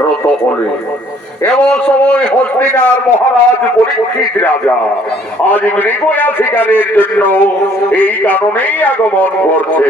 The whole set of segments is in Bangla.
রত হলেন। এমন সময় হস্তিনার মহারাজ পরীক্ষিত রাজা আজ মৃগয়া শিকারের জন্য এই কারণেই আগমন করছে।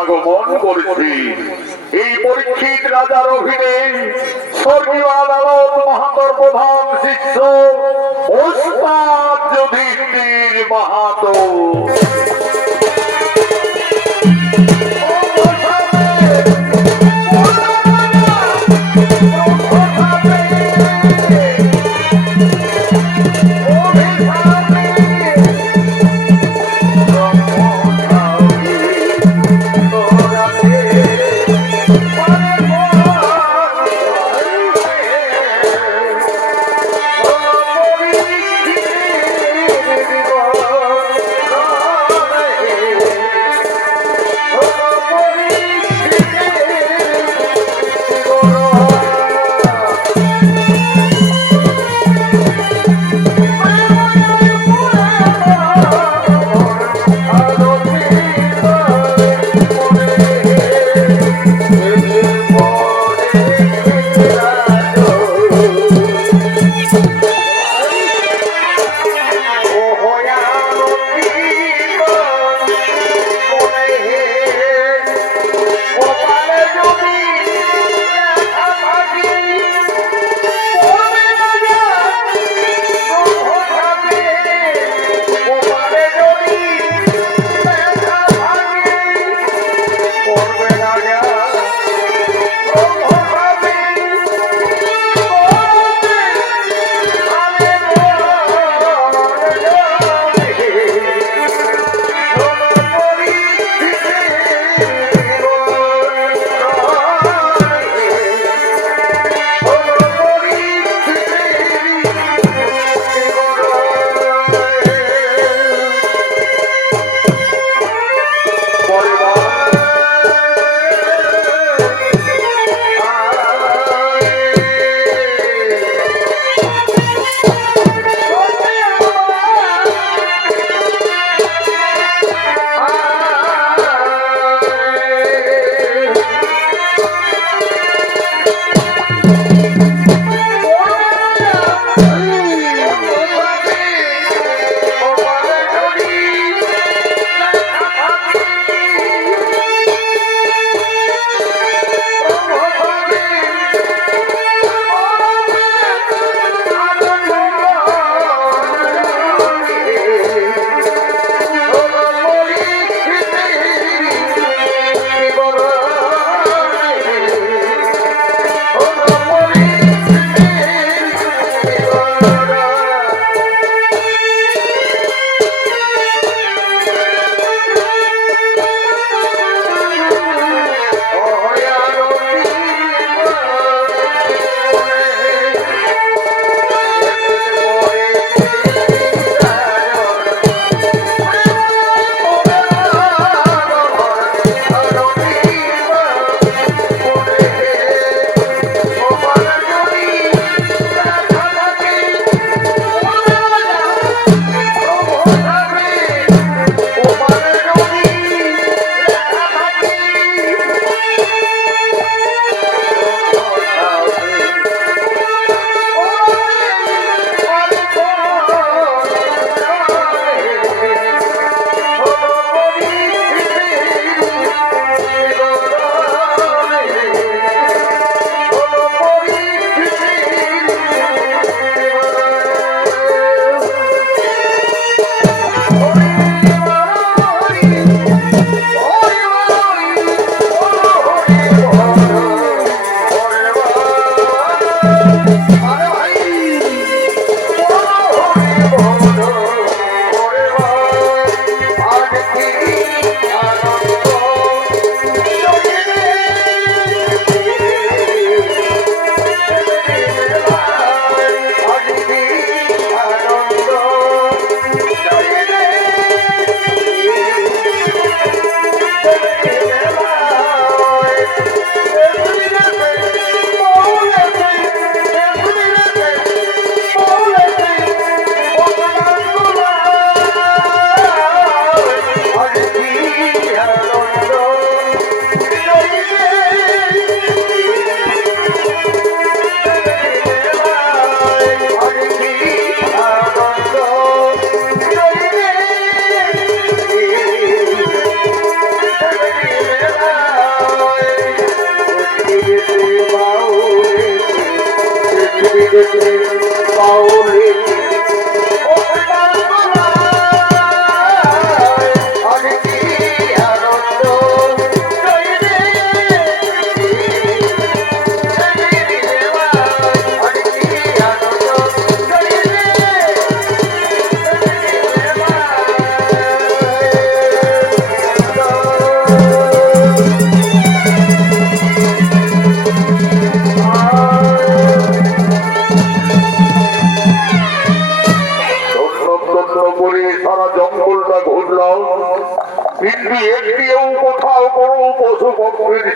আগমন করেছি। এই পরীক্ষিত রাজার অধীনে স্বর্গীয় আদালত মাহাতর প্রধান শিষ্য ওস্তাদ যুধিষ্ঠির মাহাতো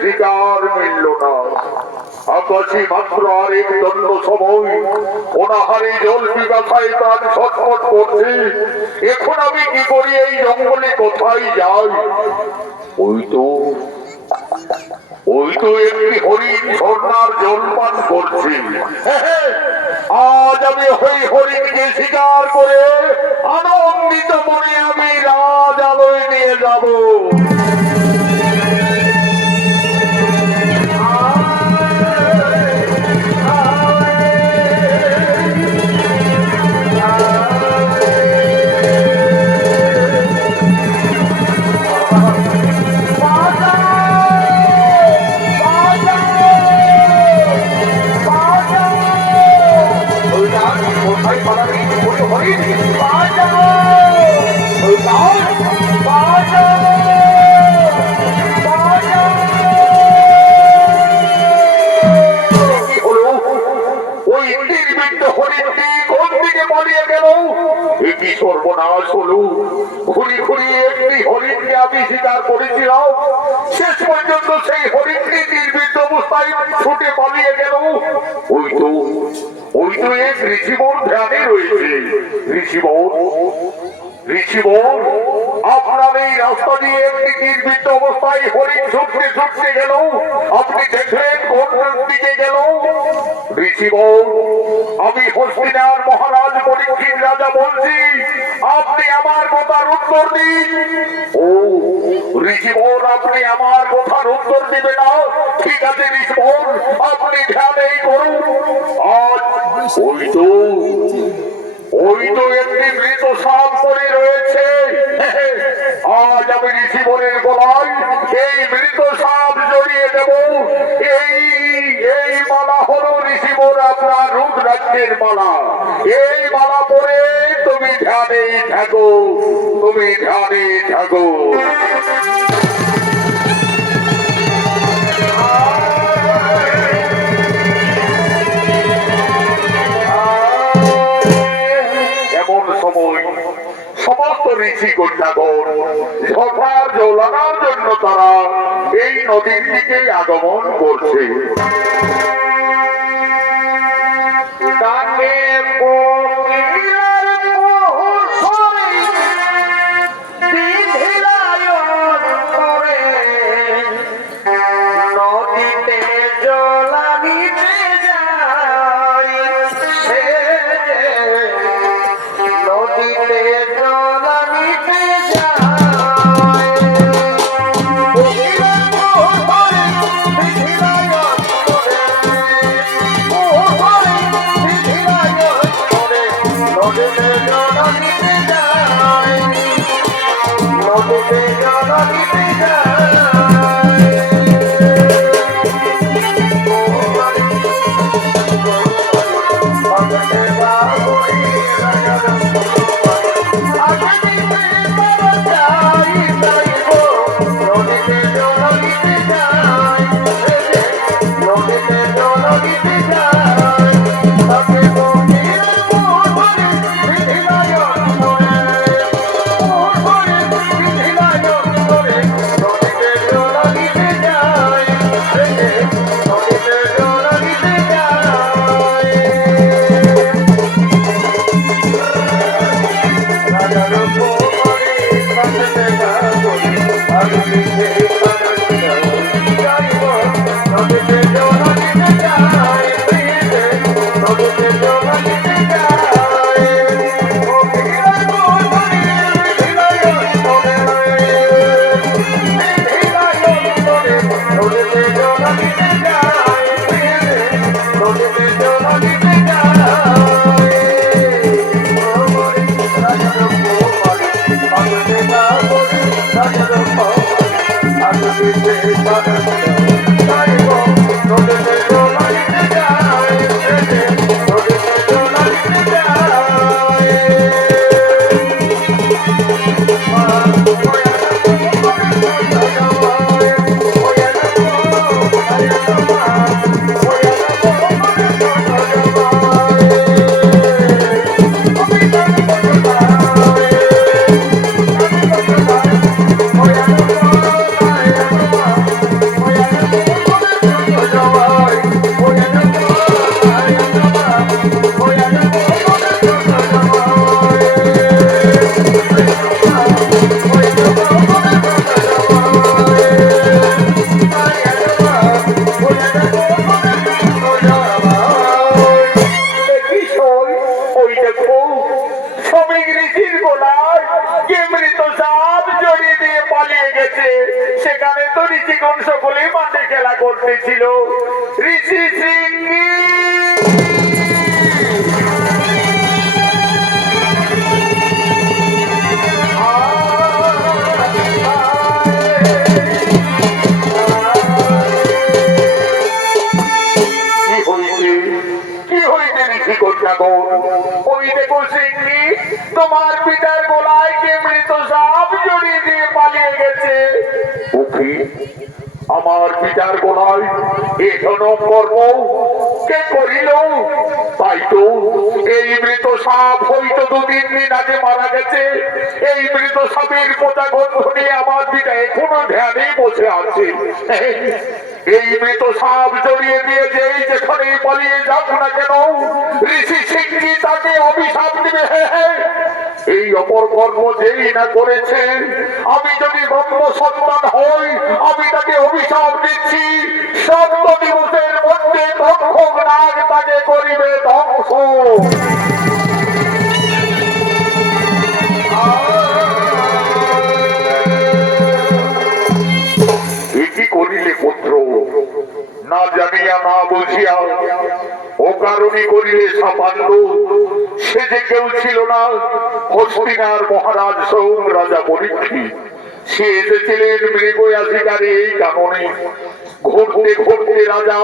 শিকার মিলল না। আকাশে মাত্র আরেক দণ্ড সময় অনাহারে জল পিপাসায় প্রাণ ছটফট করছে। এখন আমি কি করি? এই জঙ্গলে কোথায় যাই? ওই তো একটি হরিণ ঝর্ণার জল পান করছে। আজ আমি ওই হরিণকে শিকার করে আনন্দিত মনে আমি রাজ আলোয় নিয়ে যাব। সর্বনাশ হলো। ঘুরি ঘুরি একটি হরিণকে আমি শিকার করেছিলাম, শেষ পর্যন্ত সেই হরিণটি নির্বিদ্ধ অবস্থায় ছুটে পালিয়ে গেল। ওই তো এক ঋষিবর ধ্যানে রয়েছে। ঋষিবর, আপনার এই রাস্তা দিয়ে একটি নির্বিদ্ধ অবস্থায় হরিণ ছুটতে ছুটতে গেল, আপনি দেখলেন কোন দিকে গেল? ঋষিবর, আমি হস্তিনার মহারাজ পরীক্ষিত রাজা বলছি, আপনি আমার কথার উত্তর দিন। ও ঋষিবর, আপনি আমার কথার উত্তর দিবে না? ঠিক আছে ঋষিবর, আপনি ধ্যানেই করুন। আজ ওই তো একটি মৃত সাপ পড়ে রয়েছে। আজ আমি ঋষিবরের গলায় এই মৃত সাপ জড়িয়ে দেব। এই মালা হলো ঋষিবর আপনার রুদ্রাক্ষের মালা। এই মালা পরে তুমি ধ্যানেই থাকো, তুমি ধ্যানেই থাকো। সমস্ত ঋষি কন্যাগণ ঝড়ার জলানোর জন্য তারা এই নদীর দিকে আগমন করছে। তাকে নদীতে জলানিতে যায়, নদীতে জলানিতে যায়, হইতে কি হইতে ঋষি কন্যাগণ? ওই দেখো সিংহি, তোমার পিতার গলায় কে মৃত সাপ জড়িয়ে দিয়ে পালিয়ে গেছে। ওকে, আমার পিতার গলায় এ জনম কর্ম কে করিল? তাই তো এই মৃত সাপ হয়তো 2-3 দিন আগে মারা গেছে। এই মৃত সাপের পোতা গন্ধ নিয়ে আমার পিতা এখনো ধ্যানে বসে আছে। এই মৃত সাপ জড়িয়ে দিয়ে যেই যেখানে পালিয়ে যাক না কেন, ঋষি সিংহি তাকে অভিশাপ দিবে। এই অপর কর্ম যেই না করেছে, আমি যদি ব্রহ্ম সন্তান হই, আমি তাকে অভিশাপ দিচ্ছি, 7 দিবসের মধ্যে তক্ষক নাগ তাকে করিবে ধ্বংস। কি করিলে পুত্র? না জানিয়া না বুঝিয়া অকারণে করিলে সাপান্ন। সে যে কেউ ছিল না, হস্তিনার মহারাজ সৌম রাজা পরীক্ষিত। সে এসেছিলেন মৃগয়া শিকারে এই কারণে। ঘুরতে ঘুরতে রাজা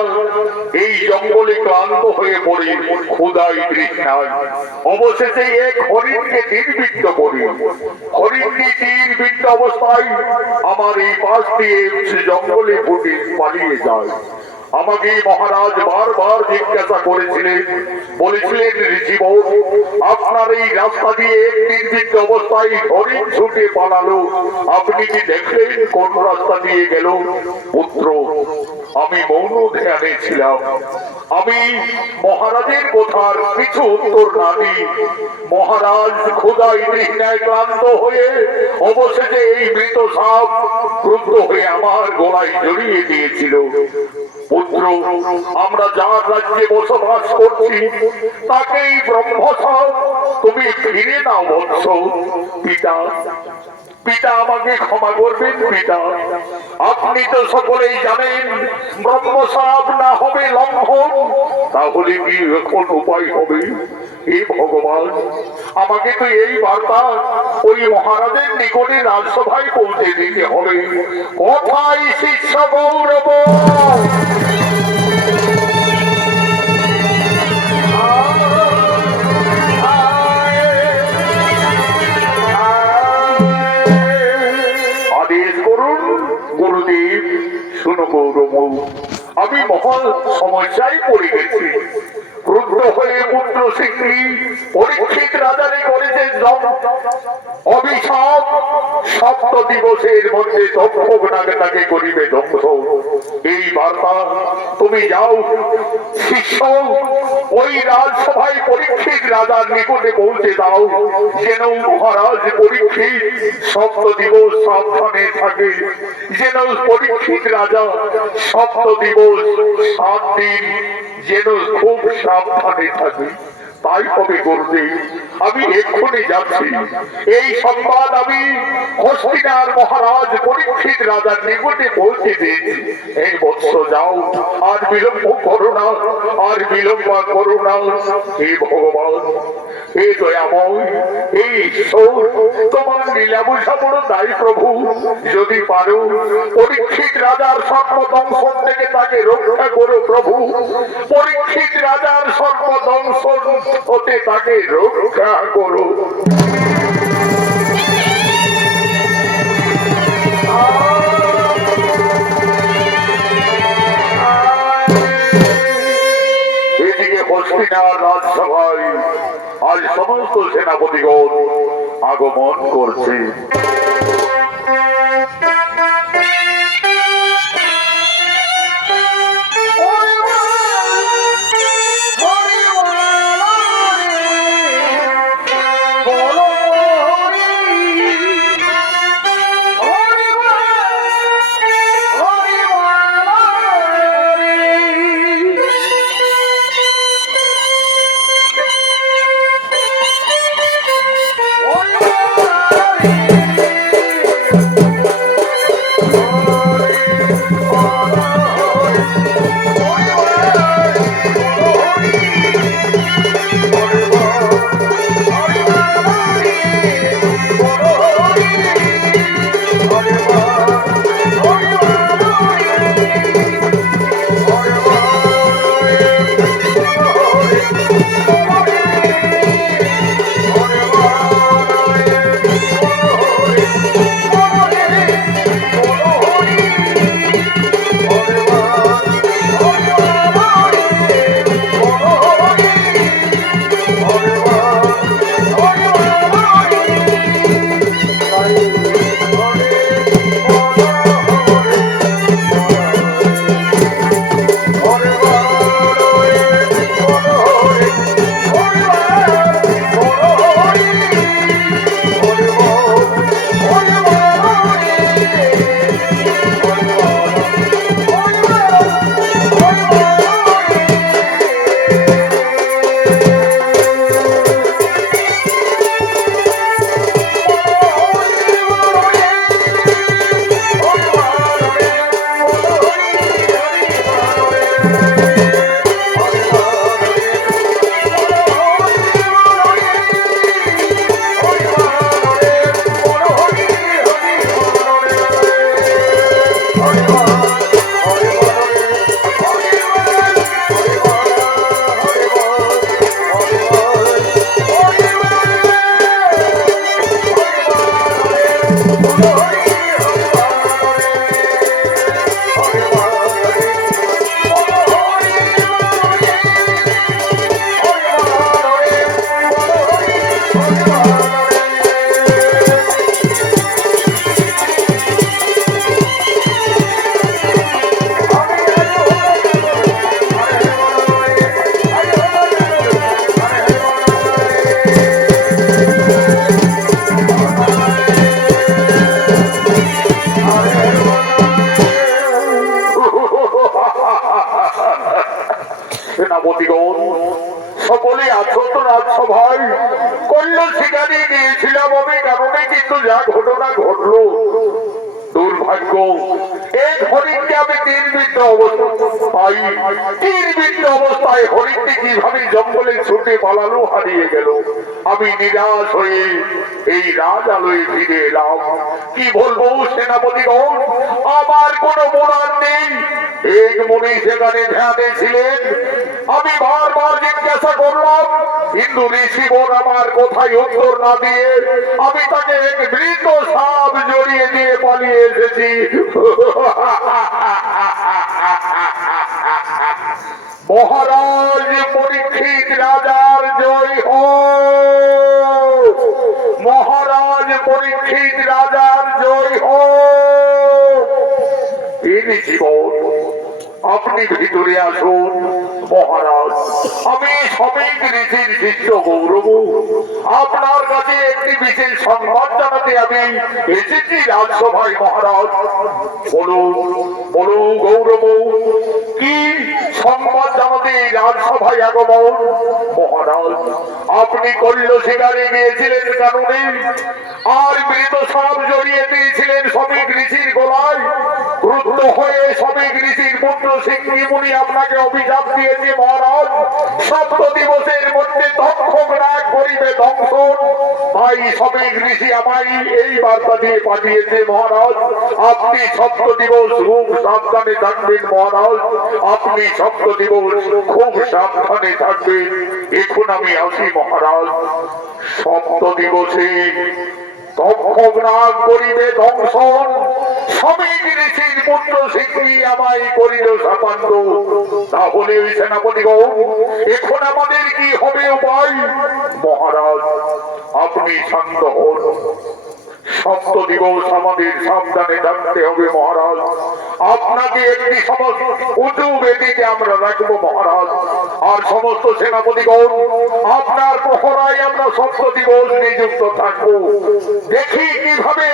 এই জঙ্গলে ক্লান্ত হয়ে পড়ে ক্ষুধায় তৃষ্ণায় অবশেষে এক হরিণকে তীরবিদ্ধ করে। হরিণটি তীরবিদ্ধ অবস্থায় আমার এই পাশ দিয়ে জঙ্গলে ফুটে পালিয়ে যায়। আমাকে মহারাজ বারবার জিজ্ঞাসা করেছিলেন, বলেছিলেন ঋষিবর, আপনার এই রাস্তা দিয়ে এক নির্বিঘ্ন অবস্থায় হরিণ ছুটে পালালো, আপনি কি দেখলেন কোন রাস্তা দিয়ে গেল? পুত্র, আমি মৌন ধ্যানে ছিলাম। আমি মহারাজের কথার কিছু উত্তর না দিই মহারাজ ক্ষুধায় তৃষ্ণায় ক্লান্ত হয়ে অবশেষে এই মৃত সাপ ক্রুদ্ধ হয়ে আমার গলায় জড়িয়ে দিয়েছিল। পুত্র, আমরা যার রাজ্যে বসবাস করছি তাকেই ব্রহ্মসাপ, তুমি ফিরে নাও বৎস। পিতা, পিতা আমাকে ক্ষমা করবেন। পিতা, আপনি তো সকলেই জানেন ব্রহ্মসাপ না হবে লঙ্ঘন, তাহলে কি এখন উপায় হবে? হে ভগবান, আমাকে তো এই বার্তা ওই মহারাজের নিকটে রাজসভায় পৌঁছে দিতে হবে। কোথায় শিষ্য গৌরব? আদেশ করুন গুরুদেব। শুনো গৌরব, আমি মহা সমস্যায় পড়ে গেছি। ক্রুদ্ধ হয়ে পুত্র সিংহী পরীক্ষিত রাজারে করেছে অভিশাপ, 7 দিবসের মধ্যে তক্ষক নাগে তাকে করিবে ধ্বংস। এই বার্তা তুমি যাও শিষ্য ওই রাজসভায় পরীক্ষিত রাজার নিকটে পৌঁছে দাও, যেন মহারাজ পরীক্ষিত 7 দিবস সাবধানে থাকে, যেন পরীক্ষিত রাজা 7 দিবস 7 দিন যেন খুব সাবধানে থাকে। তাই হবে গুরুদেব, আমি এক্ষুনি যাচ্ছি। এই সংবাদ আমি হস্তিনার মহারাজ পরীক্ষিত রাজার নিকটে পৌঁছে দিয়েছি। এই বৎস যাও, আর বিলম্ব করো না, আর বিলম্ব করো না। হে ভগবান, হে দয়াময়, এই ঈশ্বর, তোমার লীলাবুঝা বড় তাই প্রভু। যদি পারো পরীক্ষিত রাজার সর্বদংশন থেকে তাকে রক্ষা করো প্রভু। পরীক্ষিত রাজার সর্বদংশন হতে তাকে রক্ষা করো। এদিকে হস্তিনার রাজসভায় আজ সমস্ত সেনাপতিগণ আগমন করছে। সেনাপতিগণ সকলে আছো তো রাজসভায়? কল্য শিকারে গিয়েছিলাম আমি কারণে, কিন্তু যা ঘটনা ঘটলো দুর্ভাগ্য। এই হরিণকে আমি তীরবিদ্ধ অবস্থায় হরিণটি কিভাবে জঙ্গলে ছুটে পালালো, হারিয়ে গেল। আমি নিরাশ হয়ে এই রাজ আলোয় ফিরে এলাম। কি বলবো সেনাপতিগণ, আমার কোনো বলার নেই। এক মুনি সেখানে ধ্যানে ছিলেন। আমি বারবার জিজ্ঞাসা করলাম, কিন্তু ঋষিগণ আমার কথায় উত্তর না দিয়ে আমি তাকে এক মৃত সাপ জড়িয়ে দিয়ে পালিয়ে এসেছি। মহারাজ পরীক্ষিত রাজার জয় হোক, মহারাজ পরীক্ষিত রাজার জয় হোক। তিনি জীবন, আপনি ভিতরে আসুন। মহারাজ, আমি শ্রমিক ঋষির শিষ্য গৌরব, আপনার কাছে একটি বিশেষ সংবাদ জানাতে আমি এসেছি রাজসভায়। মহারাজ বলুন, বলুন গৌরব, কি সংবাদ জানাতে রাজসভায় আগমন? মহারাজ, আপনি কল্য শিকারে গিয়েছিলেন কারণে আর মৃত সাপ জড়িয়ে দিয়েছিলেন শ্রমিক ঋষির গলায়। ক্রুদ্ধ হয়ে শ্রমিক ঋষির পুত্র সিংহী মুনি আপনাকে অভিশাপ দিয়েছে। মহারাজ, 7 দিবসের মধ্যে তক্ষক নাগ করিবে দংশন। তাই শ্রমিক ঋষি আমায় এই বার্তা দিয়ে পাঠিয়েছে। মহারাজ, আপনি 7 দিবস খুব সাবধানে থাকবেন। মহারাজ, আপনি 7 দিবস খুব সাবধানে থাকবেন। এখন আমি আসি মহারাজ। 7 দিবসে তক্ষক নাগ করিবে দংশন, শ্রমিক ঋষির পুত্র সিংহী আমায় করিল সাপান্ত। তাহলে ওই সেনাপতিগণ, এখন আমাদের কি হবে উপায়? মহারাজ, আপনি শান্ত হন। 7 দিবস আমাদের সাবধানে থাকতে হবে। মহারাজ, আপনাকে একটি উঁচু বেদিতে আমরা রাখবো। মহারাজ, আর সমস্ত সেনাপতিগণ আপনার প্রহরায় আমরা 7 দিবস নিযুক্ত থাকবো। দেখি কিভাবে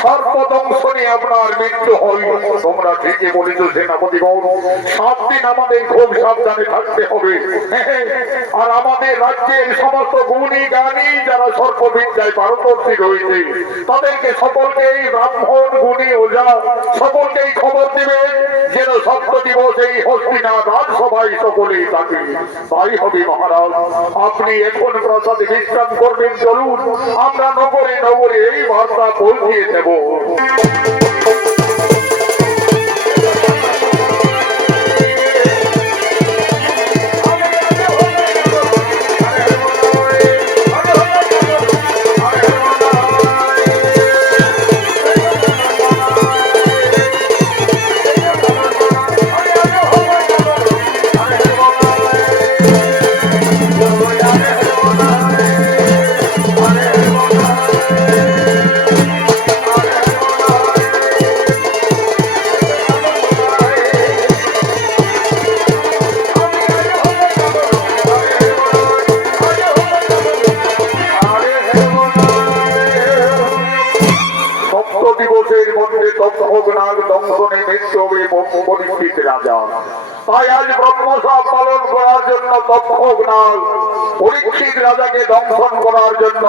সর্বদংশনে আপনার মৃত্যু হয়। তোমরা ঠিকই বলেছ সেনাপতিগণ, 7 দিন আমাদের খুব সাবধানে থাকতে হবে। আর আমাদের রাজ্যের সমস্ত গুণী জ্ঞানী যারা সর্ববিদ্যায় পারদর্শী রয়েছে, তাদেরকে সকলকেই ব্রাহ্মণ গুণী ওঝা সকলকেই খবর দিবেন যেন 7 দিবস এই হস্তিনাথ রাজসভায় সকলেই থাকে। তাই হবে মহারাজ, আপনি এখন প্রাসাদে বিশ্রাম করবেন। চলুন, আমরা নগরে নগরে এই বার্তা পৌঁছিয়ে দেব। পরীক্ষিত রাজা, তাই আজ ব্রহ্মশাপ পালন করার জন্য তক্ষক নাগ পরীক্ষিত রাজাকে দংশন করার জন্য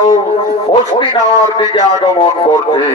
হস্তিনার দিকে আগমন করছে।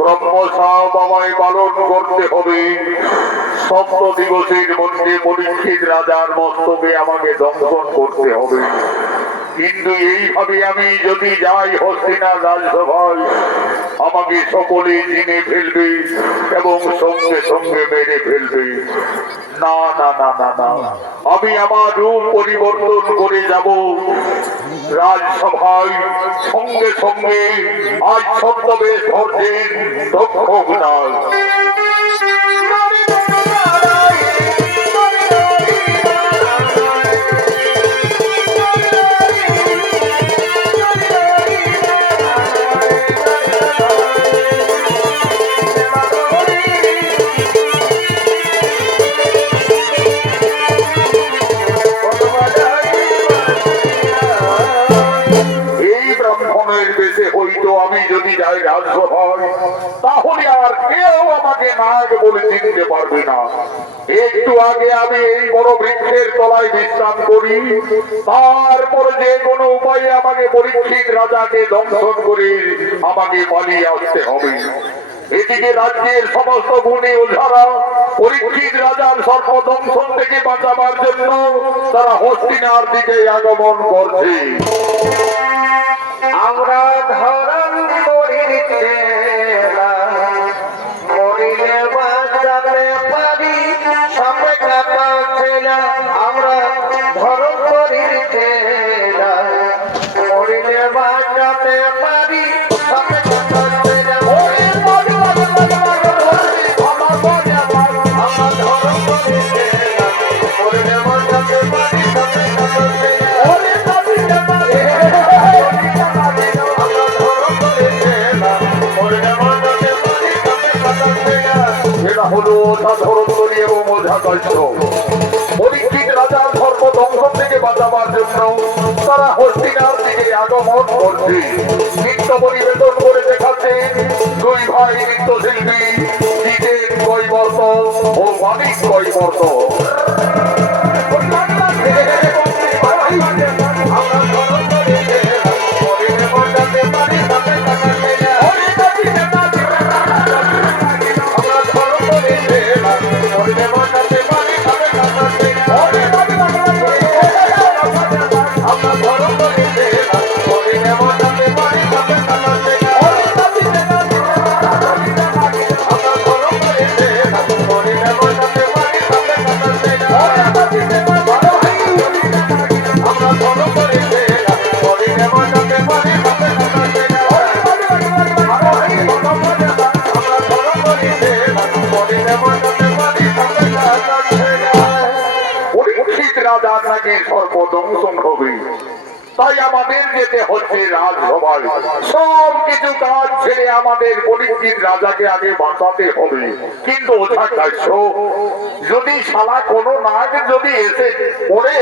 ব্রহ্মশাপ আমায় পালন করতে হবে। 7 দিবসের মধ্যে পরীক্ষিত রাজার মস্তকে আমাকে দংশন করতে হবে। কিন্তু এইভাবে আমি যদি যাই হস্তিনাথ রাজসভায়, আমাকে সকলে চিনে ফেলবে এবং সঙ্গে সঙ্গে মেরে ফেলবে। না না না না না, আমি আমার রূপ পরিবর্তন করে যাব রাজসভায়। সঙ্গে সঙ্গে আজ ছদ্মবেশ ধরছেন দক্ষক নাগ। হইতো আমি যদি যাই রাজসভায়, তাহলে আর কেউ আমাকে নাগ বলে চিনতে পারবে না। একটু আগে আমি এই বড় বৃক্ষের তলায় বিশ্রাম করি, তারপর যে কোনো উপায়ে আমাকে পরীক্ষিত রাজাকে দংশন করে আমাকে পালিয়ে আসতে হবে। এদিকে রাজ্যের সমস্ত গুণী ওঝারা পরীক্ষিত রাজার সর্বদংশন থেকে বাঁচাবার জন্য তারা হস্তিনার দিকে আগমন করছে। আমরা ধরন করিতে মরিলে বাঁচাতে পারি সাপে কাটাচ্ছে না। আমরা ধরন করিতে মরিলে বাঁচাতে পারি সাপে কাটাচ্ছে না। আমরা ধরন করিতে মরিলে বাঁচাতে পারি সাপে কাটাচ্ছে না। পরীক্ষিত রাজার সর্বদংশন থেকে বাঁচাবার জন্য তারা হস্তিনার দিকে আগমন করছে। নৃত্য পরিবেশন করে দেখাচ্ছেন দুই ভাই নৃত্যশিল্পী জিতেন কৈবর্ত ও মানিক কৈবর্ত। রাজার নাকি সর্বদংশন হবে, তাই আমাদের যেতে হচ্ছে রাজসভায়। সব কিছু কাজ ছেড়ে আমাদের পরীক্ষিত রাজাকে আগে বাঁচাতে হবে। কিন্তু ওঝা কাশ্য, যদি শালা কোনো নাগ যদি এসে পড়ে,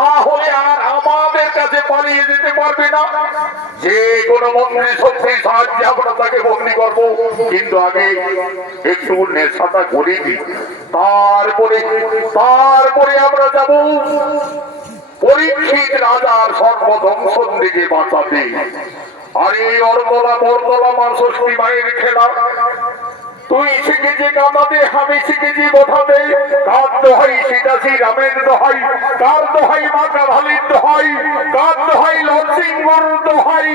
তাহলে আর আমাদের কাছে পালিয়ে যেতে পারবে না। যে কোনো মন্ত্রী শক্তি সাহায্যে আমরা তাকে বন্দী করবো, কিন্তু আগে একটু নেশাটা করে দিই, তারপরে আমরা যাব পরীক্ষিত রাজার সর্বদংশন দিকে বাঁচাতে। আরে অর্দলা বরদলা মা ষষ্ঠী মায়ের খেলা, তুই শিখেছি কাঁদাতে, আমি শিখেছি বোঝাতে। কার দোহাই সীতাশী রামের দোহাই, কার দোহাই মা কাভালির দোহাই, কার দোহাই নরসিংহর দোহাই।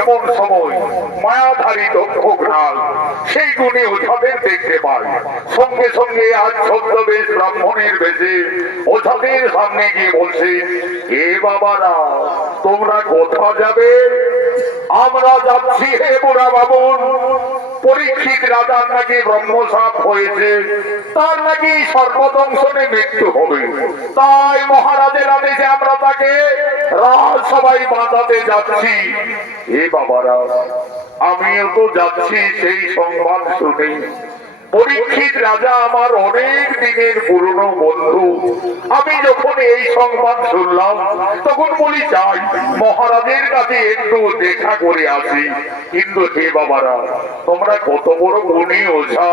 এমন সময় মায়াধারী দক্ষক নাগ সেই গুণে ওঝাদের দেখতে পায়। সঙ্গে সঙ্গে আজ ছদ্মবেশ ব্রাহ্মণের বেশে ওঝাদের সামনে গিয়ে বলছে, এ বাবারা তোমরা কোথা যাবে? আমরা যাচ্ছি হে বুড়া বাবুন, পরীক্ষিত রাজার নাকি ব্রহ্মসাপ হয়েছে, তার নাকি সর্বদংশনে মৃত্যু হবে। তাই মহারাজের আদেশে আমরা তাকে রাজসভায় বাঁচাতে যাচ্ছি। এ বাবারা আমিও তো যাচ্ছি সেই সংবাদ শুনে, পরীক্ষিত রাজা আমার অনেক দিনের পুরনো বন্ধু। আমি যখন এই সংবাদ শুনলাম তখন বলি যাই মহারাজের কাছে একটু দেখা করে আসি। কিন্তু হে বাবারা, তোমরা কত বড় গুণী ওঝা।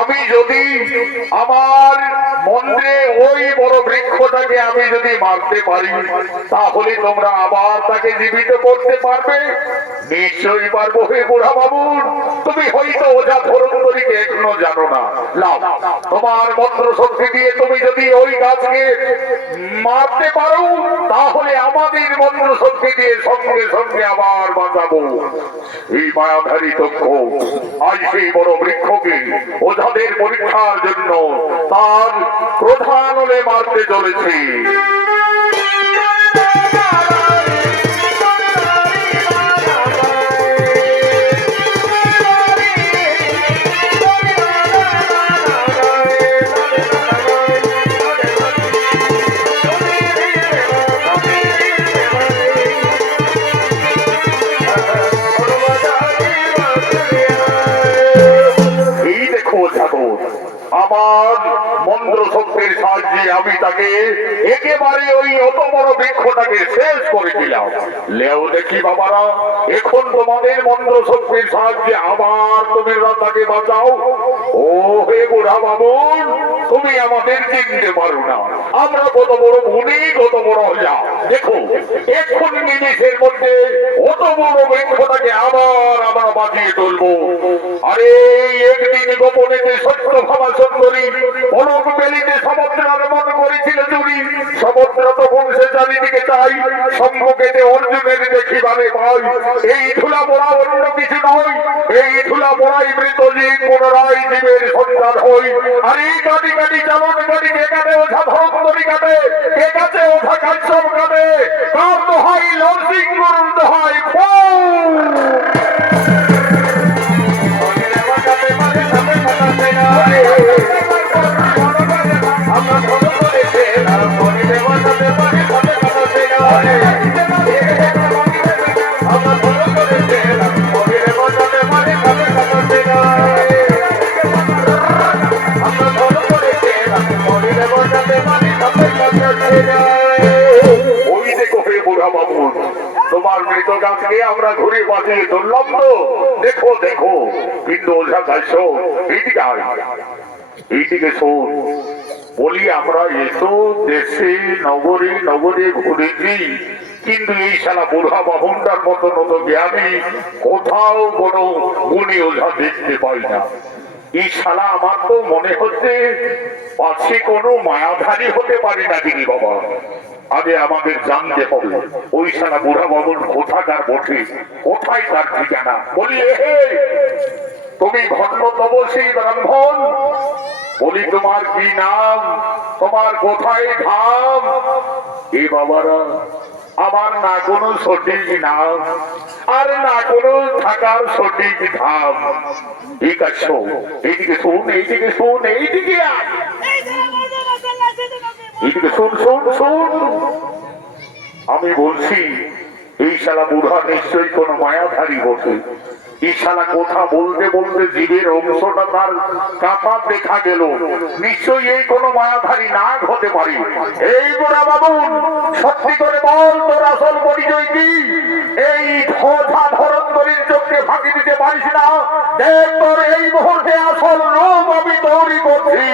আমি যদি আমার মন্দিরে ওই বড় বৃক্ষটাকে আমি যদি মারতে পারি, তাহলে তোমরা আবার তাকে জীবিত করতে পারবে? নিশ্চয়ই পারবো হে বুড়া বাবু। তুমি হয়তো ওঝা ধরন্তরীকে এখনো জানো না। লাও, তোমার মন্ত্র শক্তি দিয়ে তুমি যদি ওই গাছকে মারতে পারো, তাহলে আমাদের মন্ত্র শক্তি দিয়ে সঙ্গে সঙ্গে আবার বাঁচাবো। এই মায়াধারী দক্ষ আজ সেই বড় বৃক্ষকে ওঝাদের পরীক্ষার জন্য তার প্রধান হলে মারতে চলেছে। আমার মন্ত্র শক্তির সাহায্যে আমি তাকে একেবারে ওই অত বড় বৃক্ষটাকে শেষ করে দিলাম। লেও দেখি বাবারা, এখন তোমাদের মন্ত্র শক্তির সাহায্যে আবার তোমরা তাকে বাঁচাও। ও হে বুড়া বাবু, তুমি আমাদের চিনতে পারো না। আমরা কত বড় গুণী, কত বড় হইয়া। দেখো এখন নিমিষের মধ্যে অত বড় বৃক্ষটাকে আবার আমরা বাঁচিয়ে তুলবো। আরে একদিন গোপনেতে সত্য ভাবা সুন্দরী পলক বেলিতে সমুদ্রের মন করেছিল চুরি। সমুদ্র তখন সে চারিদিকে চাই, সম্মুখেতে অর্জুনের দেখিবারে পাই। এই ধুলা পড়া অন্য কিছু নয়, এই ধুলা পড়াই মৃত জীব পুনরায় জীবের সন্তান হই। আর এই গাড়ি গাড়ি যেমন গাড়ি কে কাটে ওঝা ধরন্তরী কাটে, কে কাছে ওঝা কাশ্যপ কাটে। কার দোহাই নরসিংহর দোহাই তোমার মৃত গাছকে আমরা ঘুরে বাঁচিয়ে ধরলাম তো। দেখো দেখো, কিন্তু ওঝা কাশ্যপ এইদিকে আয়, এইদিকে শোন। বলি আমরা এসো দেশে নগরে নগরে ঘুরেছি, কিন্তু এই শালা বুড়া বাহনটার মতো মতো জ্ঞানী কোথাও কোনো গুণী ওঝা দেখতে পাই না। এই শালা আমার তো মনে হচ্ছে পাশে কোনো মায়াধারী হতে পারি না যিনি বাবা। আগে আমাদের জানতে হবে ওই শালা বুড়া বাবুর কোথাকার বটে, কোথায় তার ঠিকানা। বলি হে তুমি ভণ্ড তপস্বী ব্রাহ্মণ, বলি তোমার কি নাম, তোমার কোথায় ধাম? এ বাবারা, আমার না কোনো সঠিক নাম আর না কোনো থাকার সঠিক ধাম। ঠিক আছে, এইদিকে শোন, এইদিকে শোন, এইদিকে আয়, এইদিকে শোন শোন শোন। আমি বলছি এই শালা বুড়া নিশ্চয়ই কোন মায়াধারী বটে। এই শালা কথা বলতে বলতে জীবের অংশটা তার কাপা দেখা গেল। নিশ্চয়ই এই কোনো মায়াধারী নাগ হতে পারে। এই বুড়া বাবু, সত্যি করে বল তোর আসল পরিচয় কি? এই ওঝা ধরন্তরীর চোখকে ফাঁকি দিতে পারিস না। দেখ তোর এই মুহূর্তে আসল রূপ আমি তৈরি করছি।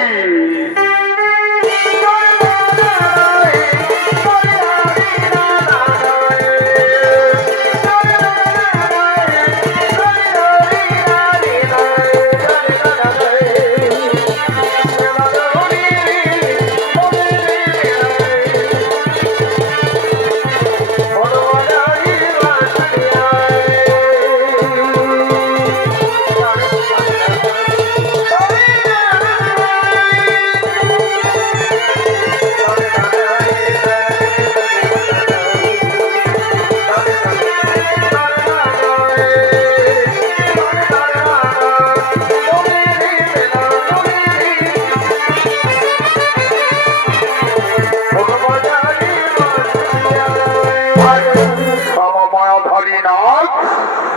মায়াধারী নাগ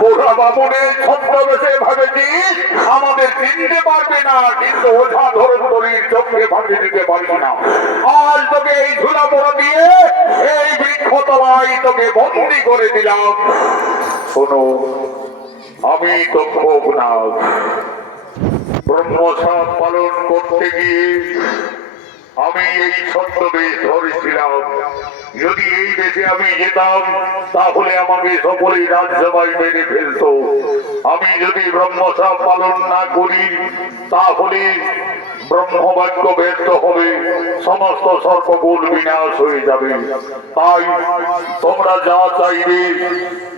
ওরা বামুনের ছদ্মবেশে ভাবেছিস আমাদের চিনতে পারবে না, কিন্তু ওঝা ধর্মতরীর চোখে ভাঙে দিতে পারবি না। আজ তোকে এই ঝুলা পড়া দিয়ে এই বৃক্ষতলায় তোকে বন্দি করে দিলাম। শোনো, আমি তো ক্ষোভ না, ব্রহ্মসাপ পালন করতে গিয়ে আমি এই ছদ্মবেশ ধরেছিলাম। যদি এই দেশে আমি যেতাম তাহলে আমাকে সকলেই রাজসভায় মেরে ফেলতো। আমি যদি ব্রহ্মসাপ পালন না করি তাহলে ব্রহ্মবাক্য ব্যর্থ হবে, সমস্ত সর্বকুল বিনাশ হয়ে যাবে। তাই তোমরা যা চাইবে,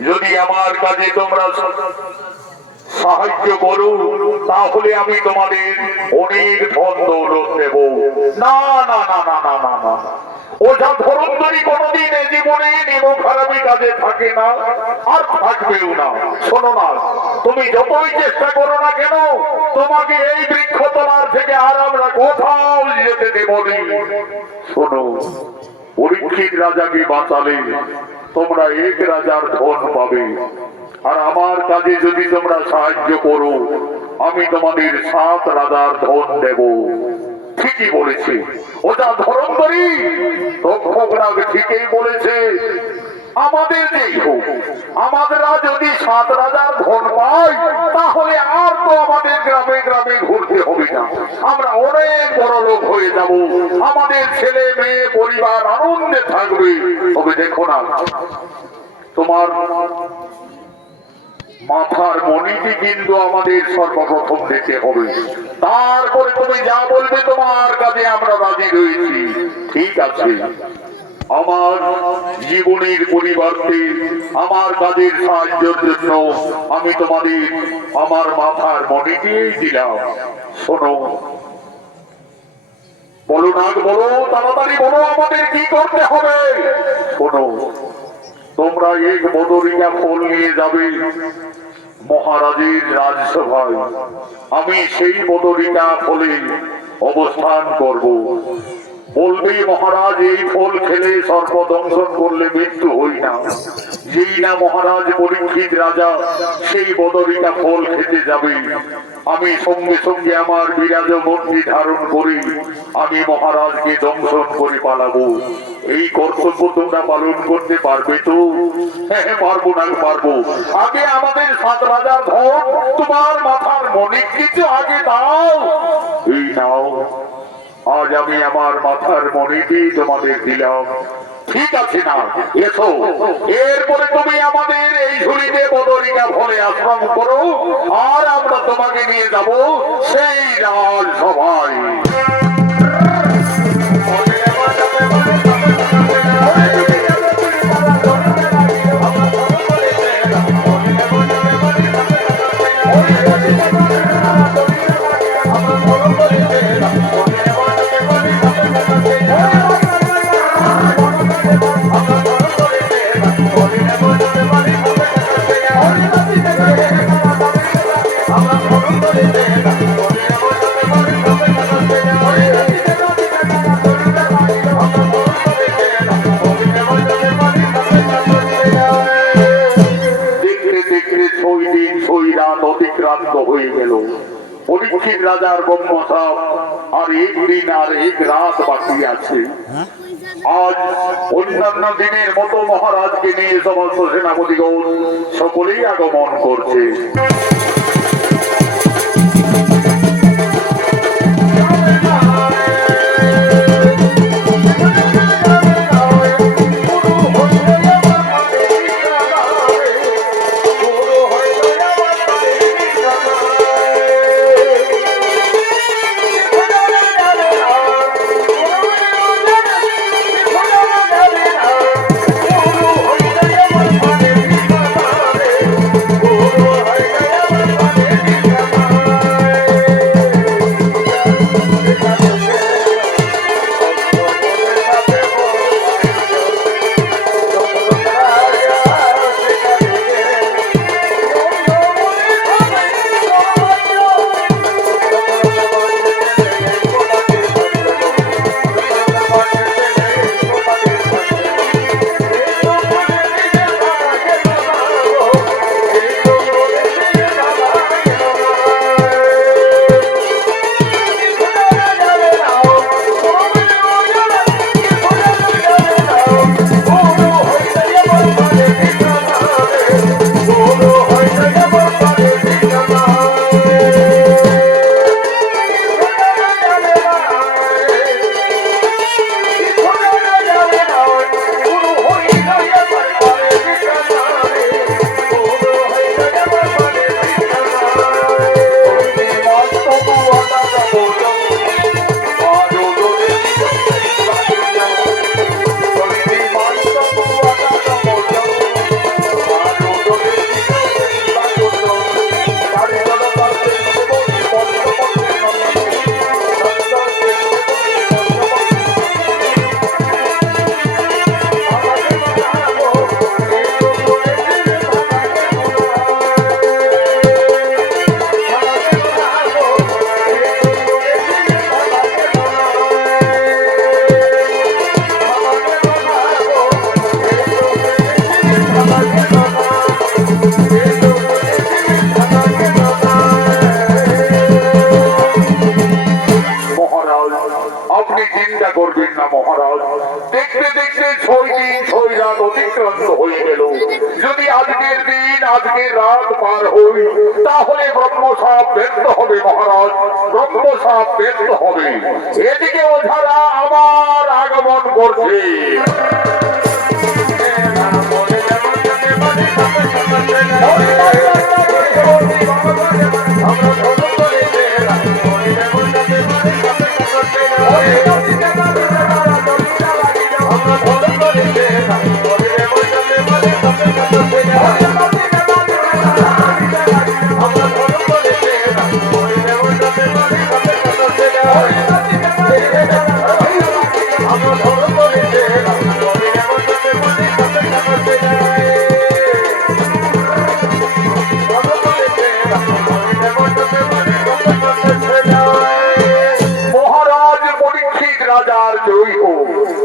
যদি আমার কাজে তোমরা সাহায্য করো তাহলে আমি তোমাদের অনেক ধন দৌলত দেব। না না না না না না না, ওঝা ধরন্তরী কোনদিন এ জীবনে নিমক হারামি কাজে থাকে না, আর থাকবেও না। শোনো না, তুমি যতই চেষ্টা করো না কেন, তোমাকে এই বৃক্ষতলার থেকে আর আমরা কোথাও যেতে দেব না। শোনো, পরীক্ষিত রাজাকে বাঁচালে তোমরা এক রাজার ধন পাবে, আর আমার কাজে যদি তোমরা সাহায্য করো আমি তোমাদের 7 রাজার ধন দেব। ঠিকই বলেছে ওটা ধরন্তরী, তক্ষকরাজ ঠিকই বলেছে। আমাদের যেই হোক, আমাদেরা যদি 7 রাজার ধন পাই তাহলে আর তো আমাদের গ্রামে গ্রামে ঘুরতে হবে না, আমরা অনেক বড় লোক হয়ে যাব, আমাদের ছেলে মেয়ে পরিবার আনন্দে থাকবে। তবে দেখো না, তোমার মাথার মণিটি কিন্তু আমাদের সর্বপ্রথম দিতে হবে, তারপরে তুমি যা বলবে তোমার কাজে আমরা রাজি রয়েছি। ঠিক আছে, আমার জীবনের পরিবর্তে আমার কাজের সাহায্যের জন্য আমি তোমাদের আমার মাথার মণিটি দিলাম। শোনো, বলো না, বলো তাড়াতাড়ি বলো আমাদের কি করতে হবে। শোনো, তোমরা এক বদরিকা ফল নিয়ে যাবে মহারাজের রাজসভায়। আমি সেই বদরিকা ফলে অবস্থান করব। বলবে মহারাজ এই ফল খেলে সর্বদংশন করলে মৃত্যু হই না। যেই না মহারাজ পরীক্ষিত রাজা সেই বদরিকা ফল খেতে যাবে, আমি সঙ্গে সঙ্গে আমার বিরাজ মূর্তি ধারণ করে আমি মহারাজকে দংশন করে পালাবো। এই কর্তব্য তোমরা পালন করতে পারবে তো? হ্যাঁ, পারবো না পারবো। আগে আমাদের 7 রাজার ধন, তোমার মাথার মনে কিছু আগে দাও। এই নাও, আজ আমি আমার মাথার মণিটি তোমাদের দিলাম। ঠিক আছে না, এসো, এরপরে তুমি আমাদের এই ঝুলিতে বদরিকা ফলে আশ্রম করো, আর আমরা তোমাকে নিয়ে যাব সেই রাজসভায়। হয়ে গেল। পরীক্ষিত রাজার ব্রহ্মসাপ আর একদিন আর এক রাত বাকি আছে। আজ অন্যান্য দিনের মতো মহারাজকে নিয়ে সমস্ত সেনাপতিগণ সকলেই আগমন করছে। ছয় রাত অতিক্রান্ত হয়ে গেল। যদি আজকের দিন আজকের রাত পার হই তাহলে ব্রহ্মসাপ ব্যর্থ হবে মহারাজ, ব্রহ্মসাপ ব্যর্থ হবে। এদিকে ওঝারা আবার আগমন করছে।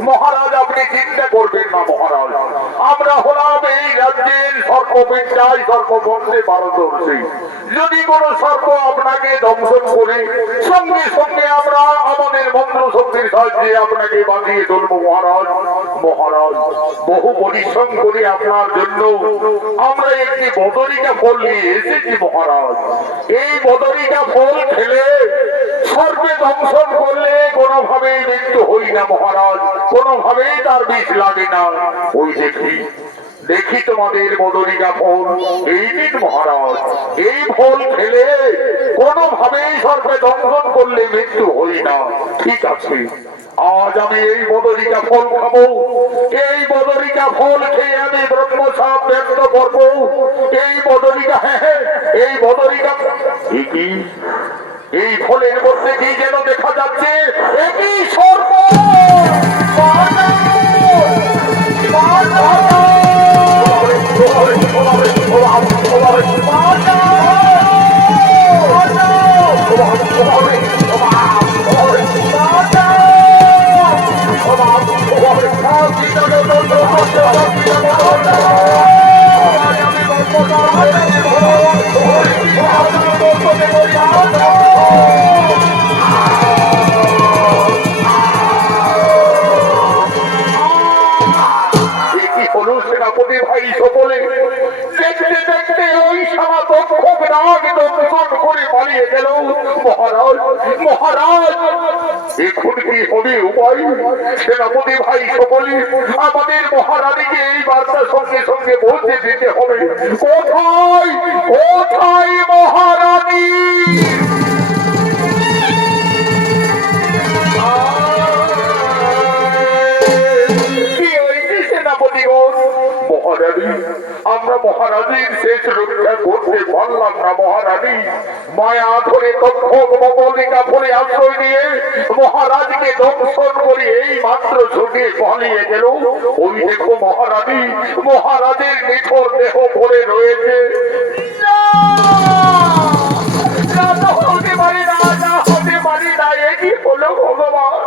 মহারাজ আপনি চিন্তা করবেন না মহারাজ, আমরা হলাম এই রাজ্যের সর্ববিদ্যায় সর্ববন্ধে পারদর্শী। যদি কোন সর্প আপনাকে দংশন করে সঙ্গে সঙ্গে আমরা আমাদের মন্ত্র শক্তির সাহায্যে আপনাকে বাঁধিয়ে তুলবো মহারাজ। মহারাজ বহু পরিশ্রম করে আপনার জন্য আমরা একটি বদরিকা ফল নিয়ে এসেছি মহারাজ। এই বদরিকা ফল খেলে সর্বে দংশন করলে কোনোভাবেই মৃত্যু হই না মহারাজ, কোনোভাবেই তার বিষ লাগে না। ওই দেখি তোমাদের বদরিকা ফল এই দিন মহারাজ, এই ফল খেলে কোনোভাবেই সর্বে দংশন করলে মৃত্যু হই না। ঠিক আছে, আজ আমি এই বদরিকা ফল খাবো। এই বদরিকা ফল খেয়ে আমি ব্রহ্মসাপ ব্যক্ত করবো। এই বদরিকা, এই বদরিকা কি এই ফলের মধ্যে কি যেন দেখা যাচ্ছে, একই সর্প। সেনাপতি ভাই সকলে দেখতে দেখতে ওই সমাতক নাগ দংশন করে পালিয়ে গেল। মহারাজ মহারাজ এখন কি হবে উপায়? সেনাপতি ভাই সকলে আমাদের মহারানীকে এই বার্তা সঙ্গে সঙ্গে পৌঁছে দিতে হবে। কোথায় কোথায় মহারানী? মহারানী আমরা মহারানীর শেষ রক্ষা করতে পারলাম না মহারানী। মায়া ধরে বদরিকা ফলে আশ্রয় নিয়ে মহারাজকে দংশন করে এই মাত্র ছুটে পালিয়ে গেল। ওই দেখো মহারানী, মহারাজের নিথর দেহ পড়ে রয়েছে। হতে পারি না, হতে পারি না, একই হলো ভগবান।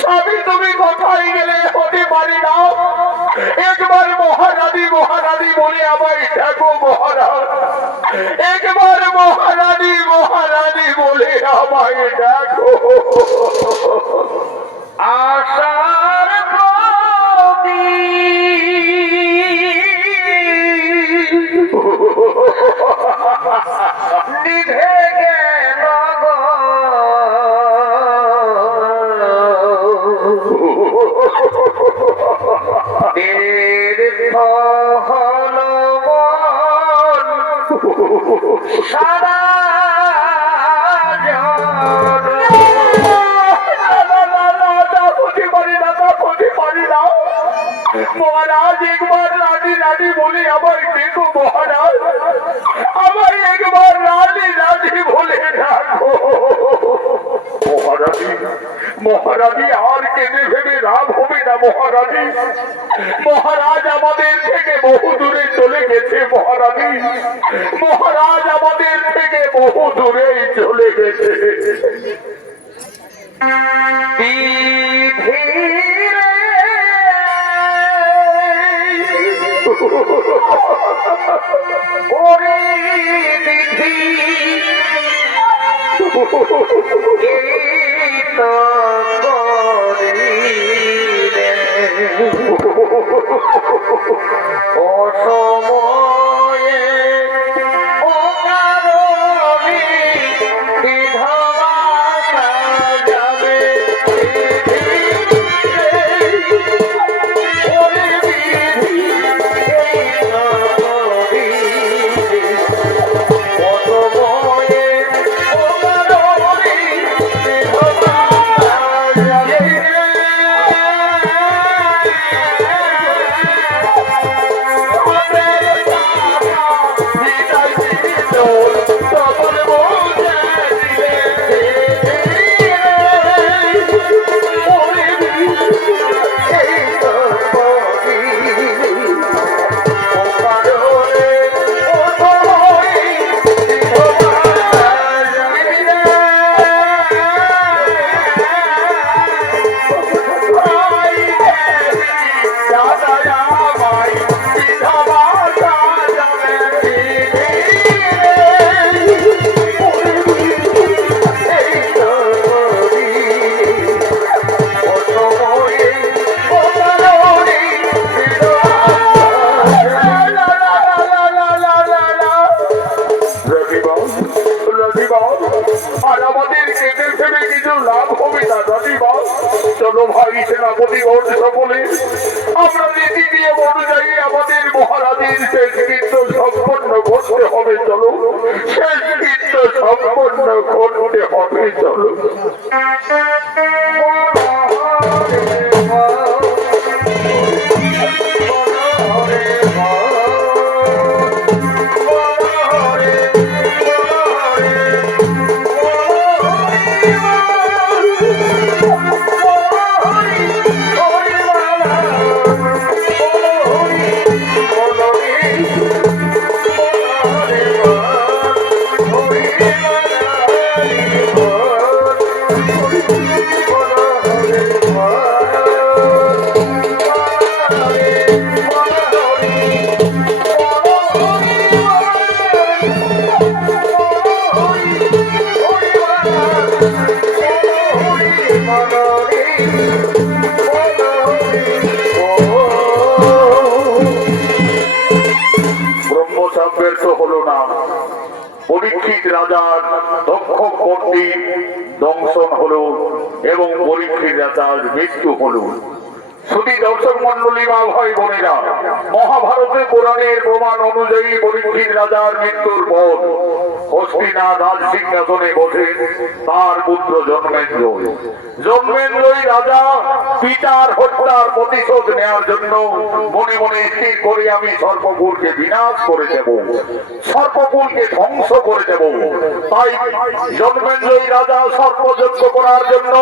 স্বামী তুমি কোথায় গেলে? হতে পারি না, একবার মহারানী মহারানী বলে আমায় দেখো মহারাজ, একবার মহারানী মহারানী বলে আমায় দেখো। আশার নিভে গেল সারা মহারাজ একবার রানী রানী বলে আবার দেখো মহারাজ, আবার একবার রানী রানী বলে রাখো। মহারানী মহারানী আর কেঁদে ভেবে রাগ হবে না মহারানী। মহারাজ আমাদের থেকে বহু দূরে চলে গেছে মহারানী, মহারাজ আমাদের থেকে বহু দূরে চলে গেছে। ওরে বিধি এই তো করিলে অসময়ে অকারণে বিধবা সাজাবে ওরে বিধি এই নগরী অসময়ে অকারণে বিধবা সাজাবে আর আমাদের কেটে ফেলে কিছু লাভ হবে না রাজিবা। চলো ভাই সেনাপতিগণ সকলে আমরা নীতি নিয়ম অনুযায়ী আমাদের মহারাজের শেষ কৃত্য সম্পন্ন করতে হবে। চলো শেষ কৃত্য সম্পন্ন করতে হবে। চলো ব্যর্থ হলো না। পরীক্ষিত রাজার দক্ষ কর্তৃক দংশন হলো এবং পরীক্ষিত রাজার মৃত্যু হলো। শুধু দর্শক মন্ডলী বা ভাই বোনেরা, মহাভারতে পুরাণের প্রমাণ অনুযায়ী পরীক্ষিত রাজার মৃত্যুর পর হস্তিনাথ রাজ সিংহাসনে বসে তার পুত্র জন্মেন্দ্রই। জন্মেন্দ্রই রাজা পিতার হত্যার প্রতিশোধ নেওয়ার জন্য মনে মনে স্থির করে আমি সর্পকুলকে বিনাশ করে দেব, সর্পকুলকে ধ্বংস করে দেব। তাই জন্মেন্দ্রই রাজা সর্পযজ্ঞ করার জন্য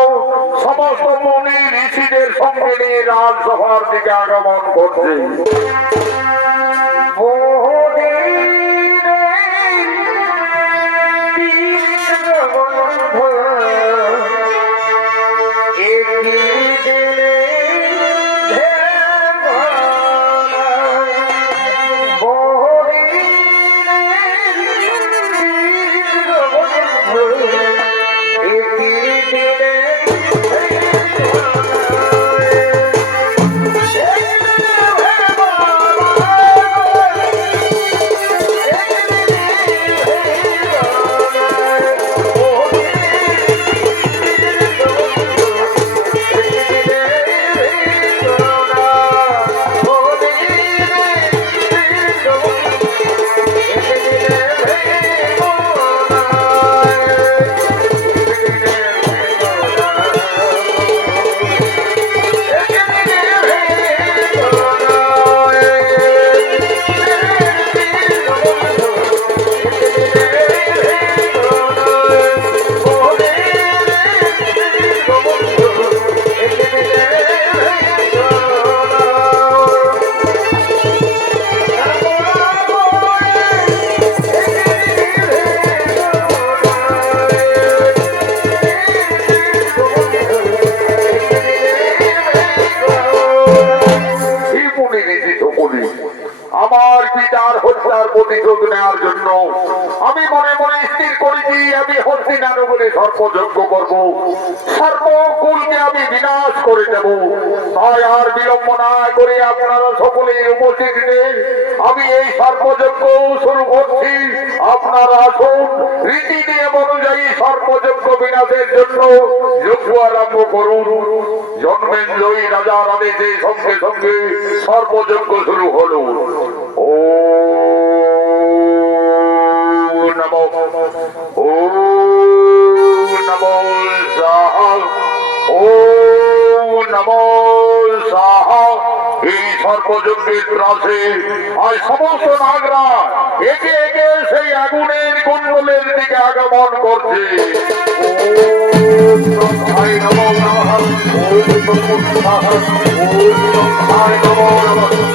সমস্ত মুনি ঋষিদের সঙ্গে নিয়ে রাজসভার দিকে আগমন করছে। আমার পিতার হত্যার প্রতিশোধ নেওয়ার জন্য আমি মনে মনে স্থির করেছি আমি হস্তিনানগরে সর্পযজ্ঞ করব, সর্পকুলকে আমি বিনাশ করে দেব। তাই আর বিলম্ব না করে আপনারা সকলে উপস্থিত নেই, আমি এই সর্পযজ্ঞ শুরু করছি। আপনারা আসুন, রীতি নিয়ম অনুযায়ী সর্পযজ্ঞ বিনাশের জন্য যজ্ঞ আরম্ভ করুন। জন্মেঞ্জয়ী রাজার আদেশে সঙ্গে সঙ্গে সর্পযজ্ঞ শুরু হলো। ও নমো ও নমো সাহা ও নমো সাহা। এই সর্পযজ্ঞের ত্রাসে আজ সমস্ত নাগরা একে একে সেই আগুনের কুণ্ডলের দিকে আগমন করছে। ওম নমঃ নমো নমঃ ওম নমো সাহা ওম নমঃ নমো নমঃ।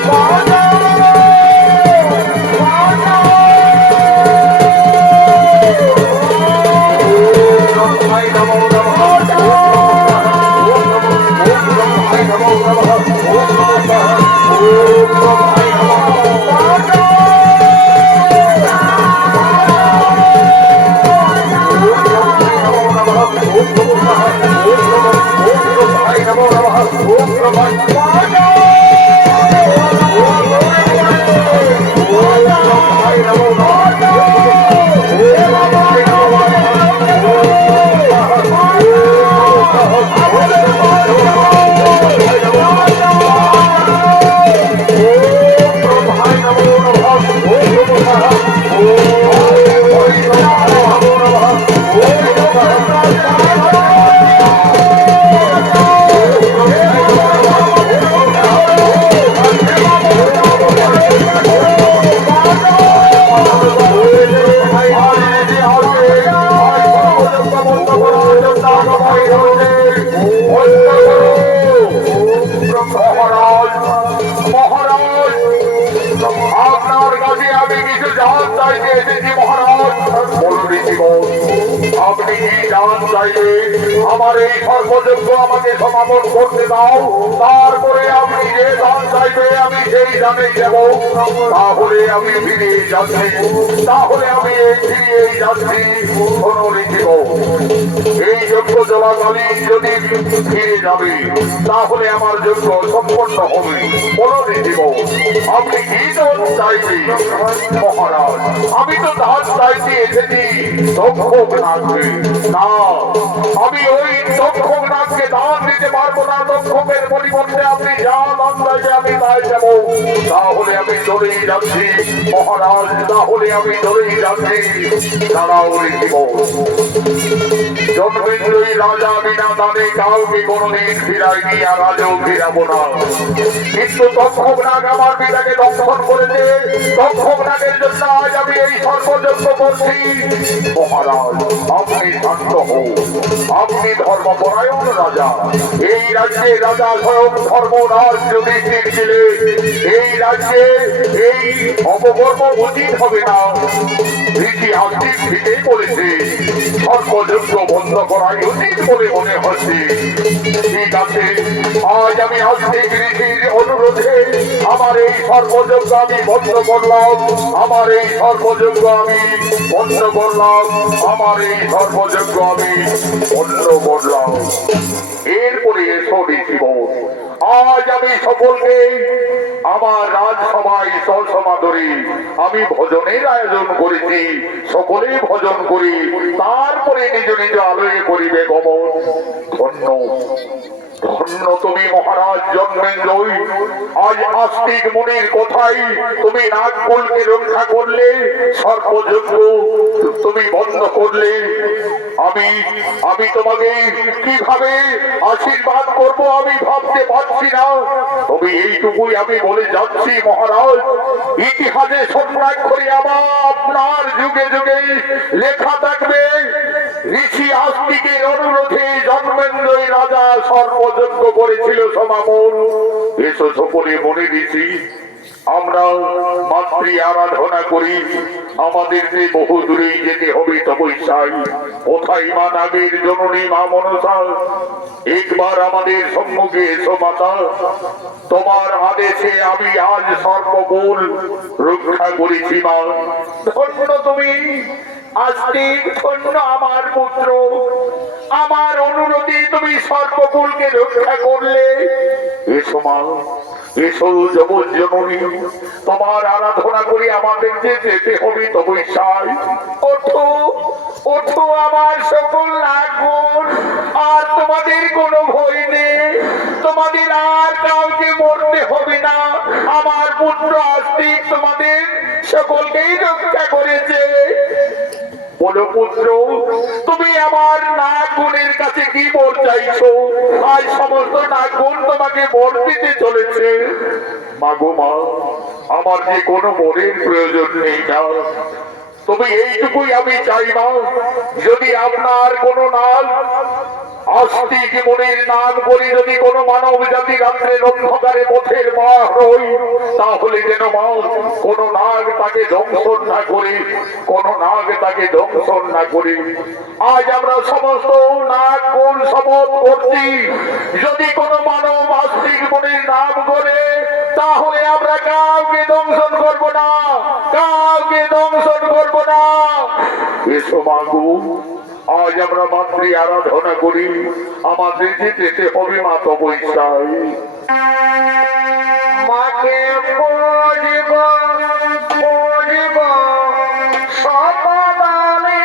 আপনার কাছে আমি কিছু জান চাইতে এসেছি মহারাজ। আপনি কি জান চাইলে আমার এই সর্বযজ্ঞ আমাকে সমাপন করতে দাও, তারপরে আপনি যে দান চাইবে আমি সেই দানে দেব। তাহলে আমি ফিরে যাচ্ছি, তাহলে আমি ফিরে যাচ্ছি। শোনো লিখিব, এই যজ্ঞ চলাকালীন যদি ফিরে যাবে তাহলে আমার যজ্ঞ সম্পন্ন হবে। বলো লিখিব, আপনি কি দান চাইবে? মহারাজ, আমি তো দান চাইতে এসেছি তক্ষক নাগকে। না, আমি ওই তক্ষক নাগকে দান দিতে পারবো না। তক্ষকের পরিবর্তে আপনি যা দান চাইবে আমি তাই দেব। তাহলে আমি চলেই যাচ্ছি মহারাজ, তাহলে আমি চলেই যাচ্ছি। দাঁড়াও লিখিব, জন্মেঞ্জয়ী রাজা বিনা দানে কাউকে কোনদিন ফিরাইনি, আর আজও ফিরাবো না। কিন্তু তক্ষক নাগ আমার পিতাকে দংশন করেছে, তক্ষক নাগের জন্য আজ আমি এই সর্বযজ্ঞ করছি। মহারাজ, আপনি শান্ত হন, আপনি ধর্মপরায়ণ রাজা। এই রাজ্যে রাজা স্বয়ং ধর্মরাজ যুধিষ্ঠির ছিলেন। এই রাজ্যে এই অপকর্ম উচিত হবে না। ঋষি আস্তিক ঠিকই বলেছে, সর্বযজ্ঞ বন্ধ করাই উচিত বলে মনে হচ্ছে। ঠিক আছে, আজ আমি আস্তিক ঋষির অনুরোধে আমার এই সর্বযজ্ঞ আমি বন্ধ করলাম। আমার এই সর্বযজ্ঞ আমি বন্ধ করলাম। আমার এই সর্বযজ্ঞ আমি বন্ধ করলাম। এরপরে এসো ঋষিব, আজ আমি সকলকে আমার রাজসভায় সসমাদরে আমি ভোজনের আয়োজন করেছি। সকলেই ভোজন করি, তারপরে নিজ নিজ আলোয় করিবে গমন। ধন্য ধন্য তুমি মহারাজ জন্মেঞ্জয়। আজ আস্তিক মুনির কোথায় তুমি নাগকুলকে রক্ষা করলে, সর্বযজ্ঞ তুমি বন্ধ করলে। আমি তোমাকে কিভাবে আশীর্বাদ করব আমি ভাবতে পারছি না। তবে এইটুকুই আমি বলে যাচ্ছি মহারাজ, ইতিহাসে স্বর্ণাক্ষরে আপনার যুগে যুগে লেখা থাকবে, ঋষি আস্তিকের অনুরোধে জন্মেঞ্জয় রাজা সর্বযজ্ঞ করেছিল সমাপন। এসো সকলে মনে ঋষি, আমরা মাতৃ আরাধনা করি, আমাদের যে বহু দূরেই যেতে হবে তপস্যায়। কোথায় মা নাগের জননী মা মনসা, একবার আমাদের সম্মুখে এসো মাতা। তোমার আদেশে আমি আজ সর্বকুল রক্ষা করেছি মা। ধন্য তুমি, আস্তিক ধন্য আমার পুত্র। আমার অনুরোধে তুমি সর্বকুলকে রক্ষা করলে। এসো মা, এসো জগজ্জননী, তোমার আরাধনা করি আমাদের যে যেতে হবে তপস্যায়। ওঠো ওঠো আমার সকল নাগগুণ, আর তোমাদের কোনো ভয় নেই, তোমাদের আর কাউকে মরতে হবে না। আমার পুত্র আস্তিক তোমাদের সকলকেই রক্ষা করেছে। বলো পুত্র, তুমি আমার নাগগুণের কাছে কি বর চাইছো? আজ সমস্ত নাগগুণ তোমাকে বর দিতে চলেছে। মাগো মা, আমার যে কোনো বরের প্রয়োজন নেই না, তবে এইটুকুই আমি চাই না, যদি আপনার কোনো নাগ আস্তিক মনের নাম করে যদি কোনো মানব জাতি রাত্রের অন্ধকারে পথের মা হই, তাহলে যেন মা কোনো নাগ তাকে দংশন না করে, কোনো নাগ তাকে দংশন না করে। আজ আমরা সমস্ত নাগ কোন শপথ করছি, যদি কোনো মানব আস্তিক মনের নাম করে, তাহলে আমরা কাউকে দংশন করব না, কাউকে দংশন করব না। এসো মাগো, আজ আমরা মাতৃ আরাধনা করি, আমাদের যে যেতে হবে মা তপস্যায়। মাকে পুজিব পুজিব সপদানে,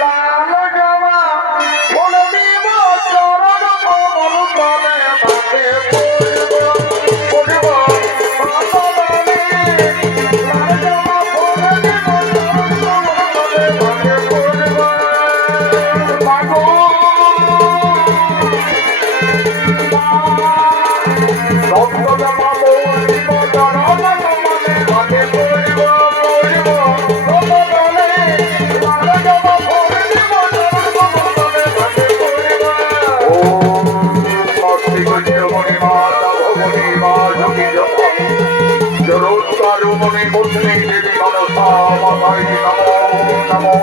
লাল জবা ফুল দিব চরণ কমল তলে। মাকে পুজিব পুজিব সপদানে, লাল জবা ফুল দিব চরণ কমল তলে। মাকে পুজিব মাগো, সত্যটা পাবো জীব জনম মনে। মাকে পুজিব পুজিব সপদানে, লাল জবা ফুল দিব চরণ কমল তলে। মাকে পুজিব মণি মাতা ভগবতী মা যোগী জপা জরোৎকারু মণি মুদ্রি দেবী মনসা মাতাই নমো নমো।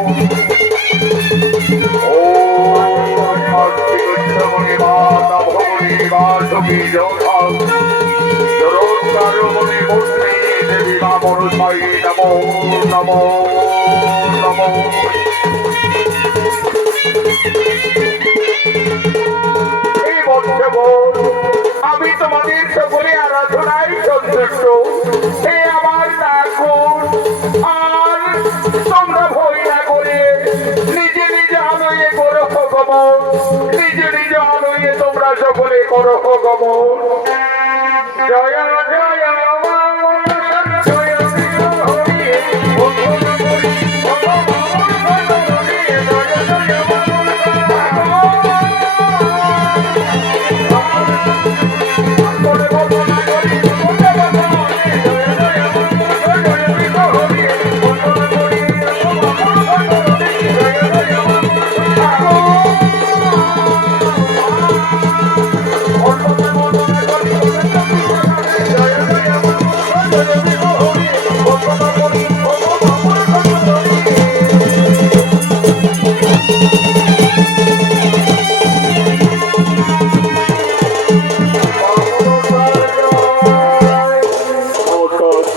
মণি মাতা ভগবতী মা যোগী জপা জরোৎকারু মণি মুদ্রি দেবী মা মনসাই নমো নমো নমো। আমি তোমাদের সকলে আরাধনায় সন্তুষ্ট। হে আমার নাগগুণ, আর তোমরা ভয় না করে নিজে নিজে আলোয়ে করো গমন, নিজে নিজে আলোয়ে তোমরা সকলে করো গমন। জয় জয়